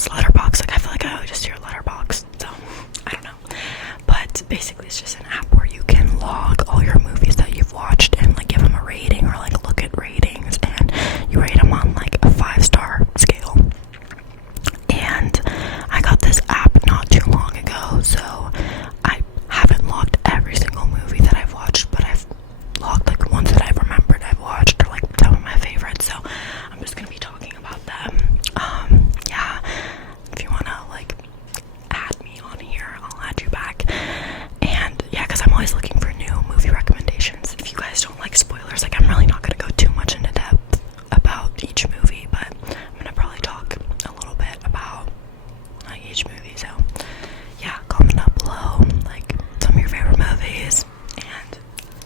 it's Letterboxd. Like, I feel like I just hear Letterboxd, so I don't know. But basically, it's just an app where you can log all your movies that you've watched and like give them a rating or like look at ratings, and you rate them on like a 5-star scale. And I got this app not too long ago, so I haven't logged every single movie that I've watched, but I've logged like the ones that I've remembered I've watched, or like some of my favorites. So I'm just gonna be talking about them. Yeah, if you wanna like add me on here, I'll add you back. And yeah, because I'm always looking for new movie recommendations. If you guys don't like spoilers, like I'm really not gonna go too much into depth about each movie, but I'm gonna probably talk a little bit about like each movie. So yeah, comment down below like some of your favorite movies. And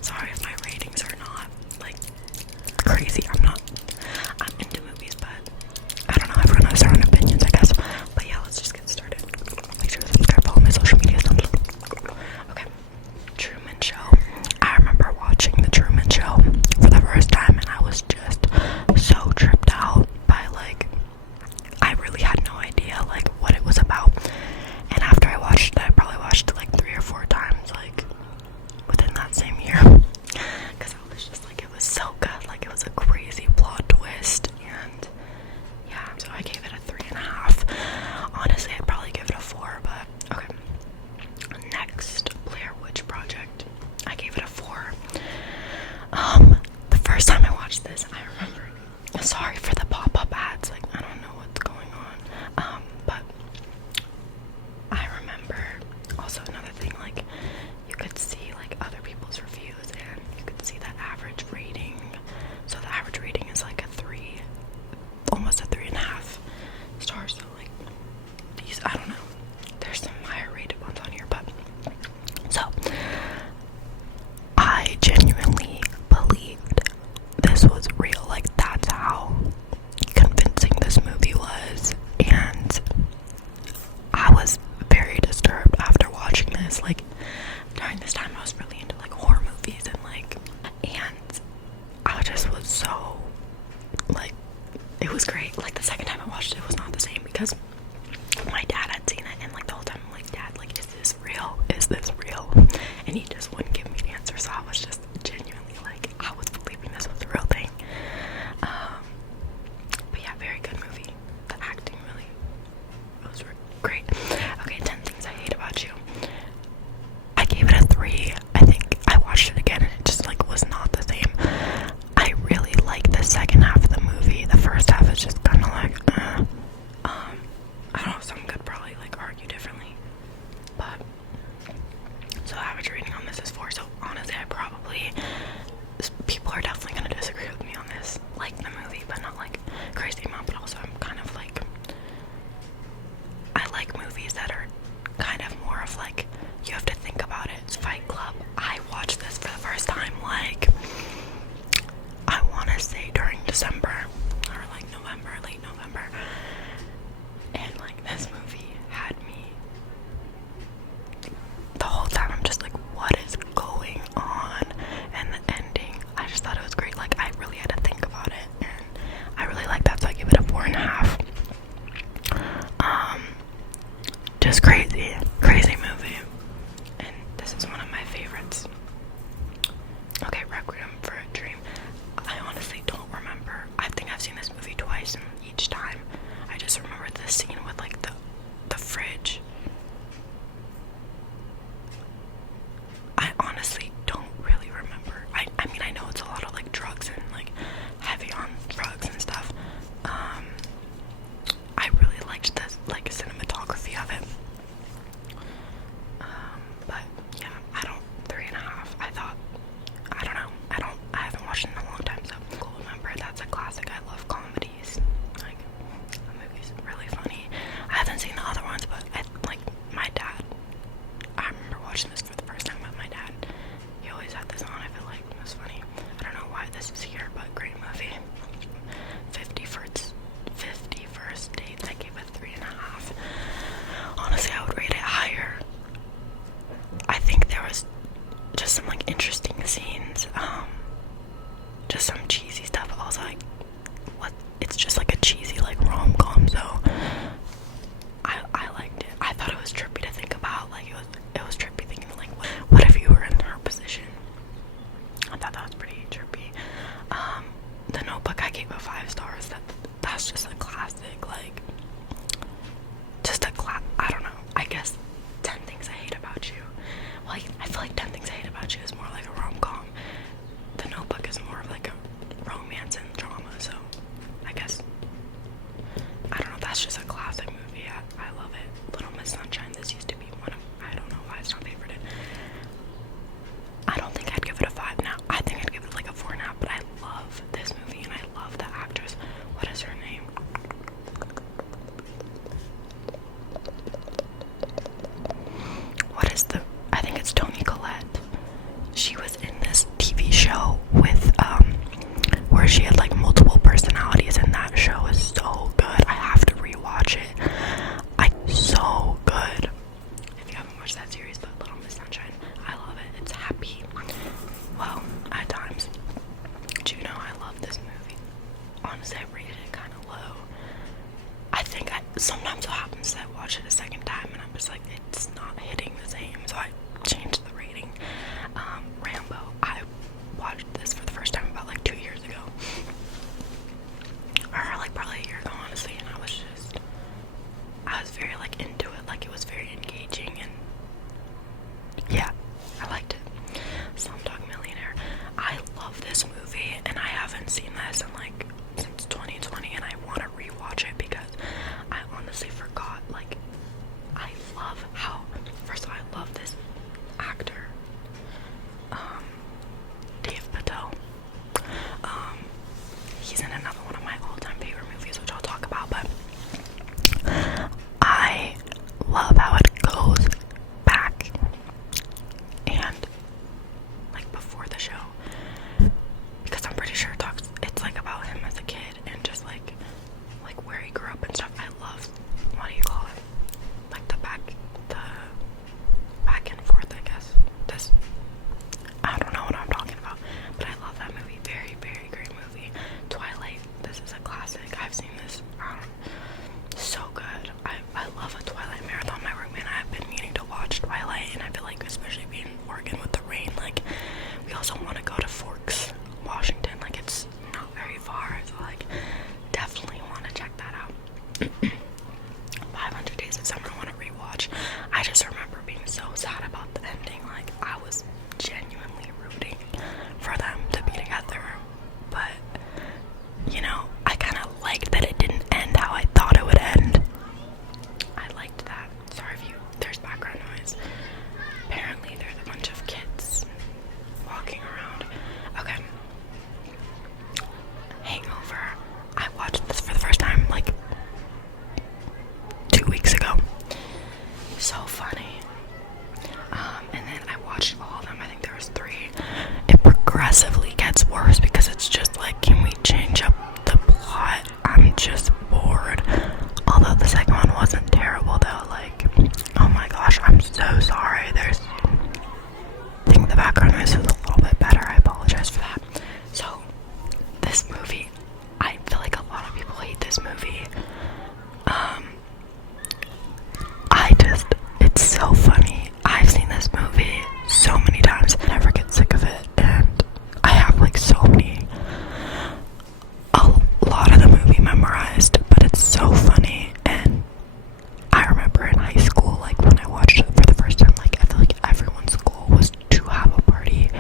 sorry if my ratings are not like crazy. I'm into movies, but I don't know, everyone has their own opinions, I guess. But yeah, let's just get started. Make sure to subscribe, follow my social media down below. Okay, Truman Show. I remember watching the Truman Show for the first time, and I was just so tripped out by like, I really had no idea like what it was about. And after I watched it, I probably watched it like 3 or 4 times, like within that same year, because I was just like, it was so good. Like, it was a crazy plot twist. And yeah, so I gave it a 3.5. Honestly, I'd probably give it a 4, but okay. Next, Blair Witch Project. I gave it a 4. The first time I watched this, I remember, sorry for the pop-up ads, like I don't know what's going on, but I remember also another thing, like you could see like other people's reviews, and you could see the average rating. So the average rating is like a 3, almost a 3.5 stars. So like these, I don't know, there's some higher rated ones on here, but so I genuinely believed this was real. Like, that's how convincing this movie was. And I was very disturbed after watching this. Like, during this time I was really into like horror movies, and like, and I just was so like, it was great. Like, the second time I watched it, it was not the same, because my dad had seen it, and like the whole time I'm like, Dad, like, is this real? Is this real? And he just wouldn't give me the answer. So I was just genuinely like, I was believing this was a real thing. But yeah, very good movie. The acting really was great. Okay, 10 things I hate about you. I gave it a 3. I think I watched it again and it just like was not the same. I really like the second half of the movie. The first half is just kind of like, I don't know, someone could probably like argue differently, but so average rating on this is 4. So honestly, people are definitely gonna disagree with me on this. Like the movie, but not like crazy amount. But also, I'm kind of like, I like movies that are kind of more of like, you have to think about it. It's Fight Club. I watched this for the first time like, I want to say during December or like November, late November, and like this movie had me the whole time. I'm just like, what is going on? And the ending, I just thought it was great. Like, I really had to think about it, and I really like that, so I give honestly, I rated it kind of low. I think sometimes what happens is I watch it a second time and I'm just like, it's not hitting the same, so I changed the rating. Rambo, I watched this for the first time about like 2 years ago, or like probably a year ago, honestly, and I was very like into it, like it was very engaging, and yeah, I liked it. Slumdog Millionaire, I love this movie, and I haven't seen this in like since 2020, and I want to rewatch it because I honestly forgot. Like, I love how, first of all, I love this actor, Dave Patel. He's in another one of my all-time favorite movies, which I'll talk about, but I love how it goes back and like before the show, because I'm pretty sure it's like about him as a kid and just like where he grew up and stuff. I love, what do you call it, like the back and forth, I guess. I don't know what I'm talking about, but I love that movie. Very, very great movie. Twilight, this is a classic. I've seen this, so good. I love a Twilight marathon. My roommate and I have been meaning to watch Twilight, and I feel like, especially being in Oregon with the rain, like, we also want to go to Forks, Washington. Like, it's not very far, so like, definitely want to check that out. 500 Days of Summer, I want to rewatch. I just remember being so sad about the ending. Like, I was genuinely rooting for them to be together, but you know, I kind of liked that it didn't end how I thought it would end. I liked that. Sorry if there's background noise. Apparently there's a bunch of kids walking around. Okay. Hangover. I watched this for the first time like 2 weeks ago. So funny. And then I watched all of them. I think there was 3. It progressively gets worse because it's just like, can we change up the plot? I'm just bored. Although the second one wasn't terrible though. Like, oh my gosh, I'm so sorry. I think the background noise was a little bit better. I apologize for that. So, this movie, I feel like a lot of people hate this movie. It's so funny. I've seen this movie so many times. I never get sick of it, and I have like a lot of the movie memorized, but it's so funny. And I remember in high school, like when I watched it for the first time, like I feel like everyone's goal was to have a party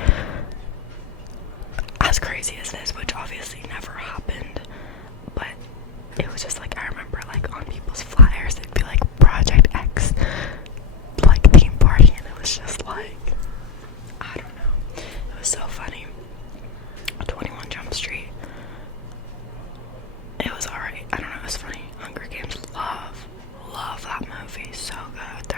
as crazy as this, which obviously never happened, but it was just like, I remember like on people's flyers it'd be like Project X like theme party, and it was just like, I don't know, it was so funny. 21 Jump Street, it was alright. I don't know, it was funny. Hunger Games, love that movie, so good.